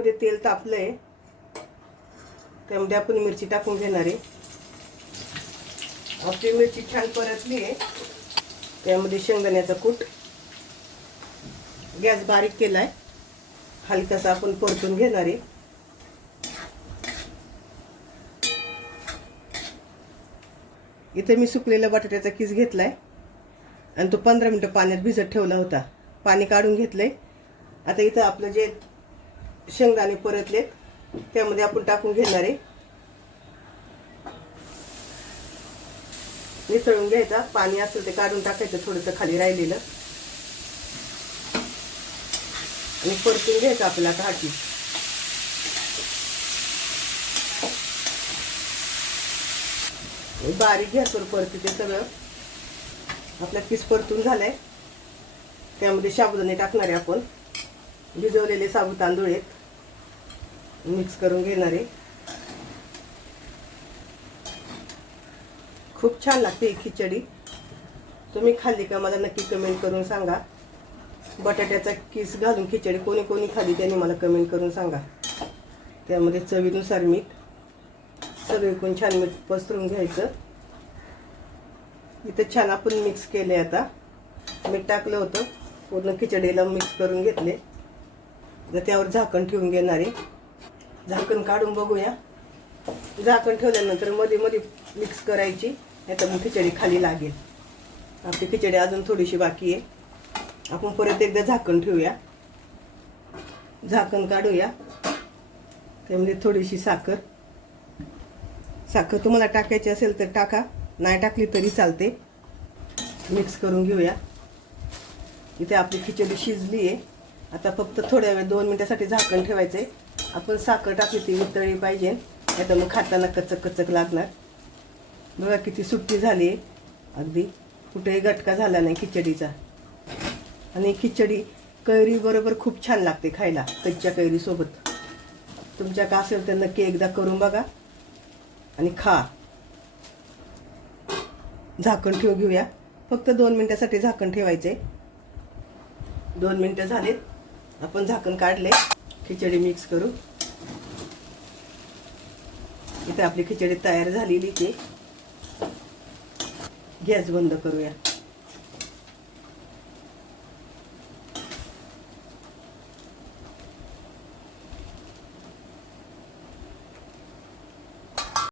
कढईमध्ये तेल तापलंय, त्यामध्ये आपण मिरची टाकून घेणार आहे. आपली मिरची छान परतली आहे. त्यामध्ये शेंगदाण्याचा कूट, गॅस बारीक केलाय, हलकासा आपण परतून घेणार आहे. इथे मी सुकलेला बटाट्याचा किस घेतलाय आणि तो 15 मिनिटं पाण्यात भिजत ठेवला होता. पाणी काढून घेतलंय. आता इथं आपलं जे शेंगदाणे परतलेत त्यामध्ये आपण टाकून घेणार आहे. मिसळून घ्यायचा. पाणी असेल ते काढून टाकायचं थोडंसं खाली राहिलेलं आणि परतून घ्यायचं आपल्याला हाती. बारीक गॅसवर परती ते सगळं. आपला किस परतून झालाय. त्यामध्ये साबुदाणे टाकणार आहे आपण. भिजवलेले साबू तांदूळ आहेत, मिक्स करून घेणार आहे. खूप छान लागते ही खिचडी. तुम्ही खाल्ली का मला नक्की कमेंट करून सांगा. बटाट्याचा किस घालून खिचडी कोणी कोणी खाल्ली त्यांनी मला कमेंट करून सांगा. त्यामध्ये चवीनुसार मीठ, सगळीकडून छान मीठ पसरून घ्यायचं. इथं छान आपण मिक्स केले. आता मीठ टाकलं होतं, पूर्ण खिचडीला मिक्स करून घेतले. तर त्यावर झाकण ठेवून घेणार आहे. झाकण काढून बघूया. झाकण ठेवल्यानंतर मध्ये मध्ये मिक्स करायची, नाहीतर मग खिचडी खाली लागेल. आपली खिचडी अजून थोडीशी बाकी आहे. आपण परत एकदा झाकण ठेवूया. झाकण काढूया. त्यामध्ये थोडीशी साखर तुम्हाला टाकायची असेल तर टाका, नाही टाकली तरी चालते. मिक्स करून घेऊया. इथे आपली खिचडी शिजली आहे. आता फक्त थोड्या वेळ 2 मिनिटासाठी झाकण ठेवायचं आहे. आपण साखर टाकली ती वितळली पाहिजे, नाहीतर मग खाताना कचक कचक लागणार. बघा किती सुट्टी झाली आहे. अगदी कुठेही गटका झाला नाही खिचडीचा. आणि खिचडी कैरी बरोबर खूप छान लागते खायला, कच्च्या कैरीसोबत. तुमच्या का असेल तर नक्की एकदा करून बघा आणि खा. झाकण घेऊया. फक्त 2 मिनिटासाठी झाकण ठेवायचे. 2 मिनिटं झालेत. आपण झाकण काढले. खिचडी मिक्स करू. इथे आपली खिचडी तयार झालेली आहे. गॅस बंद करूया.